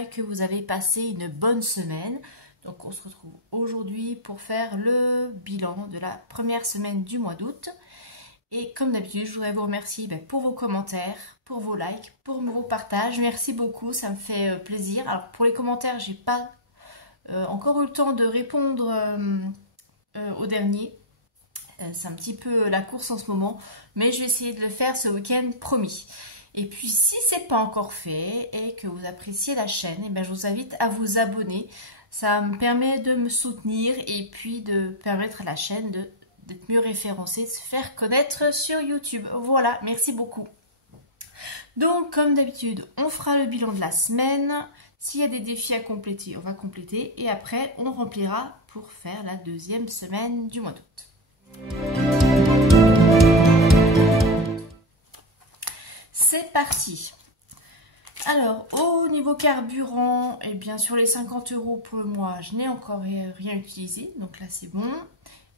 bien et que vous avez passé une bonne semaine. Donc on se retrouve aujourd'hui pour faire le bilan de la première semaine du mois d'août. Et comme d'habitude, je voudrais vous remercier pour vos commentaires, pour vos likes, pour vos partages. Merci beaucoup, ça me fait plaisir. Alors pour les commentaires, j'ai pas encore eu le temps de répondre au dernier. C'est un petit peu la course en ce moment, mais je vais essayer de le faire ce week-end, promis. Et puis si c'est pas encore fait et que vous appréciez la chaîne, je vous invite à vous abonner. Ça me permet de me soutenir et puis de permettre à la chaîne d'être mieux référencée, de se faire connaître sur YouTube. Voilà, merci beaucoup. Donc comme d'habitude, on fera le bilan de la semaine. S'il y a des défis à compléter, on va compléter. Et après, on remplira pour faire la deuxième semaine du mois d'août. C'est parti. Alors, au niveau carburant, et bien sur les 50 € pour le mois, je n'ai encore rien utilisé. Donc là, c'est bon.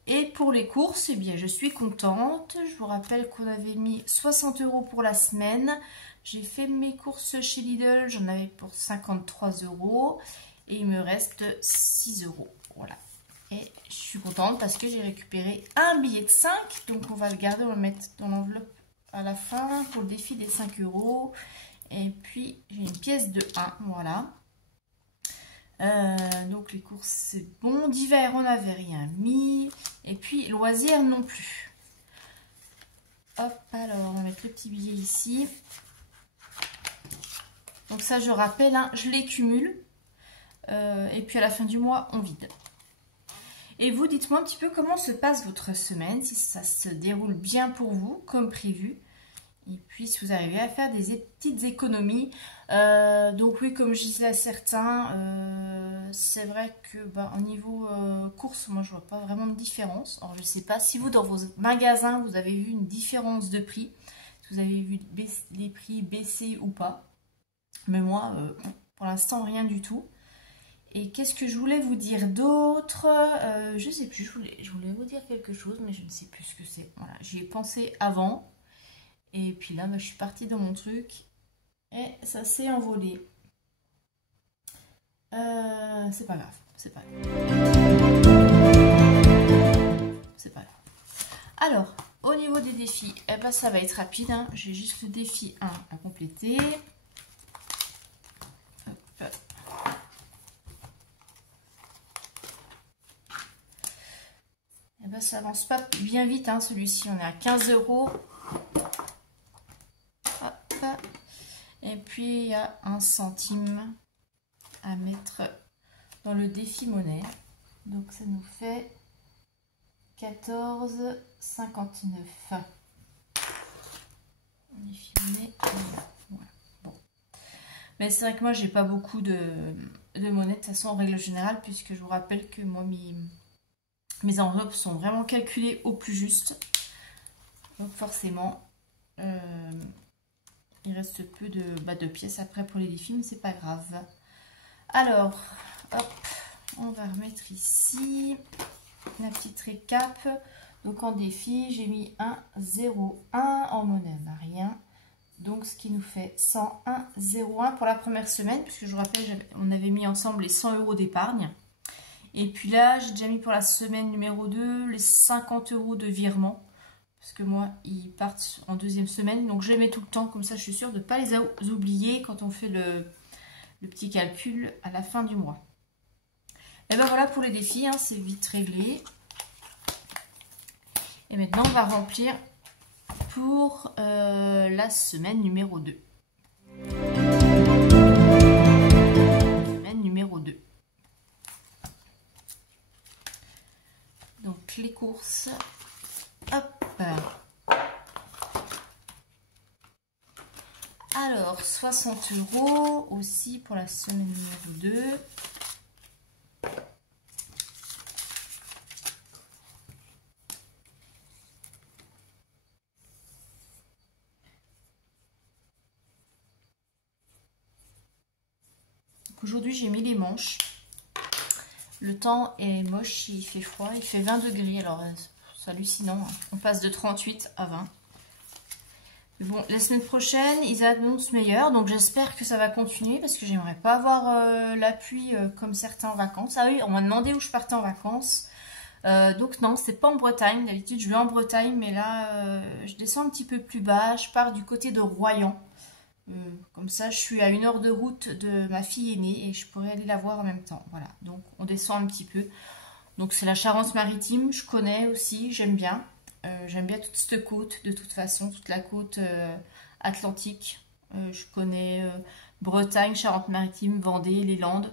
Et pour les courses, eh bien, je suis contente. Je vous rappelle qu'on avait mis 60 € pour la semaine. J'ai fait mes courses chez Lidl. J'en avais pour 53 €. Et il me reste 6 €. Voilà. Et je suis contente parce que j'ai récupéré un billet de 5. Donc on va le garder, on va le mettre dans l'enveloppe à la fin pour le défi des 5 €. Et puis j'ai une pièce de 1. Voilà. Donc les courses c'est bon. D'hiver on n'avait rien mis. Et puis loisirs non plus. Hop, alors on va mettre le petit billet ici. Donc ça je rappelle, hein, je les cumule. Et puis à la fin du mois on vide. Et vous, dites-moi un petit peu comment se passe votre semaine, si ça se déroule bien pour vous, comme prévu. Et puis, si vous arrivez à faire des petites économies. Donc oui, comme je disais à certains, c'est vrai que au niveau course, moi, je vois pas vraiment de différence. Alors, je ne sais pas si vous, dans vos magasins, vous avez vu une différence de prix. Si vous avez vu les prix baisser ou pas. Mais moi, pour l'instant, rien du tout. Et qu'est-ce que je voulais vous dire d'autre? Je sais plus, je voulais vous dire quelque chose, mais je ne sais plus ce que c'est. Voilà, j'y ai pensé avant. Et puis là, je suis partie dans mon truc. Et ça s'est envolé. C'est pas grave, c'est pas grave. C'est pas grave. Alors, au niveau des défis, ça va être rapide. Hein. J'ai juste le défi 1 à compléter. Ça avance pas bien vite, hein, celui-ci. On est à 15 €. Hop. Et puis, il y a 1 centime à mettre dans le défi monnaie. Donc, ça nous fait 14,59. Défi monnaie. Voilà. Bon. Mais c'est vrai que moi, j'ai pas beaucoup de monnaie, de toute façon, en règle générale, puisque je vous rappelle que moi, mes enveloppes sont vraiment calculées au plus juste. Donc forcément, il reste peu de pièces après pour les défis, mais c'est pas grave. Alors, hop, on va remettre ici la petite récap. Donc en défi, j'ai mis 1, 0, 1. En monnaie, on n'a rien. Donc ce qui nous fait 101, 0,1 pour la première semaine, puisque je vous rappelle, on avait mis ensemble les 100 € d'épargne. Et puis là, j'ai déjà mis pour la semaine numéro 2 les 50 € de virement. Parce que moi, ils partent en deuxième semaine. Donc je les mets tout le temps, comme ça je suis sûre de ne pas les oublier quand on fait le petit calcul à la fin du mois. Et ben voilà pour les défis, hein, c'est vite réglé. Et maintenant, on va remplir pour la semaine numéro 2. Semaine numéro 2. Donc les courses, hop. Alors 60 € aussi pour la semaine numéro 2. Aujourd'hui j'ai mis les manches. Le temps est moche, il fait froid, il fait 20 degrés, alors c'est hallucinant. On passe de 38 à 20. Mais bon, la semaine prochaine, ils annoncent meilleur, donc j'espère que ça va continuer parce que j'aimerais pas avoir la pluie comme certains en vacances. Ah oui, on m'a demandé où je partais en vacances. Donc non, c'est pas en Bretagne. D'habitude, je vais en Bretagne, mais là, je descends un petit peu plus bas. Je pars du côté de Royan. Comme ça, je suis à 1 heure de route de ma fille aînée et je pourrais aller la voir en même temps. Voilà, donc on descend un petit peu. Donc c'est la Charente-Maritime, je connais aussi, j'aime bien. J'aime bien toute cette côte, de toute façon, toute la côte atlantique. Je connais Bretagne, Charente-Maritime, Vendée, les Landes.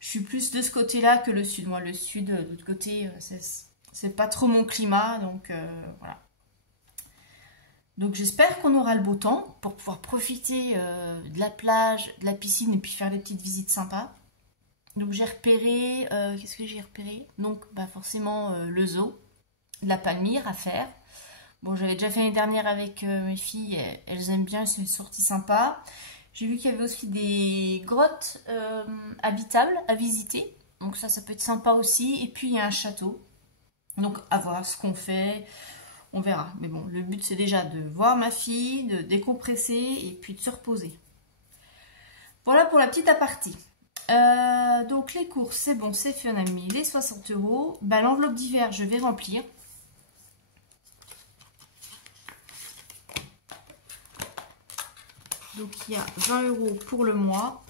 Je suis plus de ce côté-là que le sud. Moi, le sud, de l'autre côté, c'est pas trop mon climat, donc voilà. Donc j'espère qu'on aura le beau temps pour pouvoir profiter de la plage, de la piscine et puis faire des petites visites sympas. Donc j'ai repéré, qu'est-ce que j'ai repéré? Donc bah, forcément le zoo, la Palmyre à faire. Bon, j'avais déjà fait l'année dernière avec mes filles, elles aiment bien, c'est une sortie sympa. J'ai vu qu'il y avait aussi des grottes habitables à visiter. Donc ça peut être sympa aussi. Et puis il y a un château. Donc à voir ce qu'on fait. On verra. Mais bon, le but c'est déjà de voir ma fille, de décompresser et puis de se reposer. Voilà pour la petite apartie. Donc les courses, c'est bon, c'est fait, on a mis les 60 €. Bah, l'enveloppe d'hiver, je vais remplir. Donc il y a 20 € pour le mois.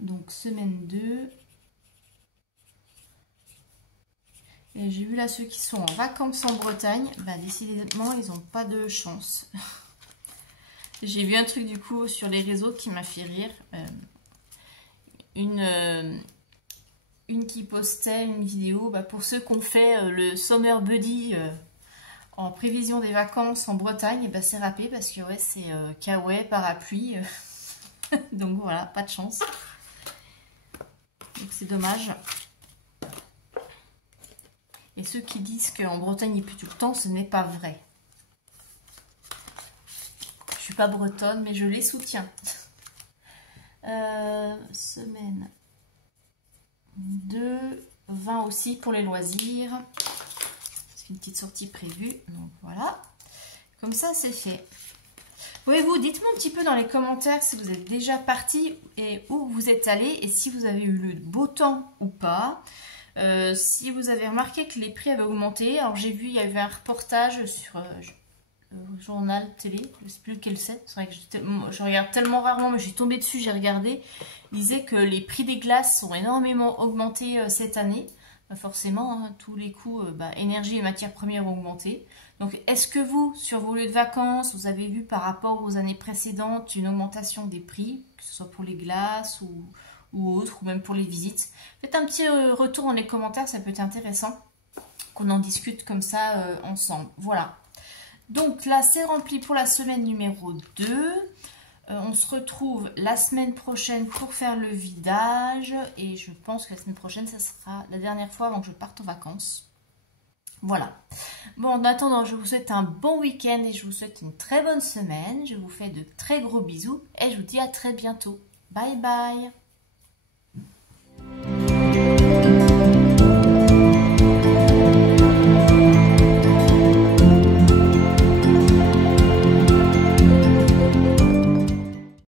Donc semaine 2. Et j'ai vu là ceux qui sont en vacances en Bretagne. Bah décidément ils n'ont pas de chance. J'ai vu un truc du coup sur les réseaux qui m'a fait rire. Une qui postait une vidéo pour ceux qui ont fait le Summer Buddy en prévision des vacances en Bretagne. Et c'est râpé parce que ouais, c'est kawaii, parapluie. Donc voilà, pas de chance. Donc c'est dommage. Et ceux qui disent qu'en Bretagne il pleut tout le temps, ce n'est pas vrai. Je suis pas bretonne, mais je les soutiens. Semaine 2, 20 aussi pour les loisirs. C'est une petite sortie prévue. Donc voilà. Comme ça, c'est fait. Voyez-vous, dites-moi un petit peu dans les commentaires si vous êtes déjà parti et où vous êtes allé et si vous avez eu le beau temps ou pas. Si vous avez remarqué que les prix avaient augmenté. Alors j'ai vu, il y avait un reportage sur journal télé, je ne sais plus lequel c'est. C'est vrai que je regarde tellement rarement, mais j'ai tombé dessus, j'ai regardé. Il disait que les prix des glaces ont énormément augmenté cette année. Forcément, hein, tous les coûts, énergie et matières premières ont augmenté. Donc, est-ce que vous, sur vos lieux de vacances, vous avez vu par rapport aux années précédentes une augmentation des prix, que ce soit pour les glaces ou autres, ou même pour les visites? Faites un petit retour dans les commentaires, ça peut être intéressant qu'on en discute comme ça ensemble. Voilà. Donc là, c'est rempli pour la semaine numéro 2. On se retrouve la semaine prochaine pour faire le vidage. Et je pense que la semaine prochaine, ça sera la dernière fois avant que je parte en vacances. Voilà. Bon, en attendant, je vous souhaite un bon week-end et je vous souhaite une très bonne semaine. Je vous fais de très gros bisous et je vous dis à très bientôt. Bye bye!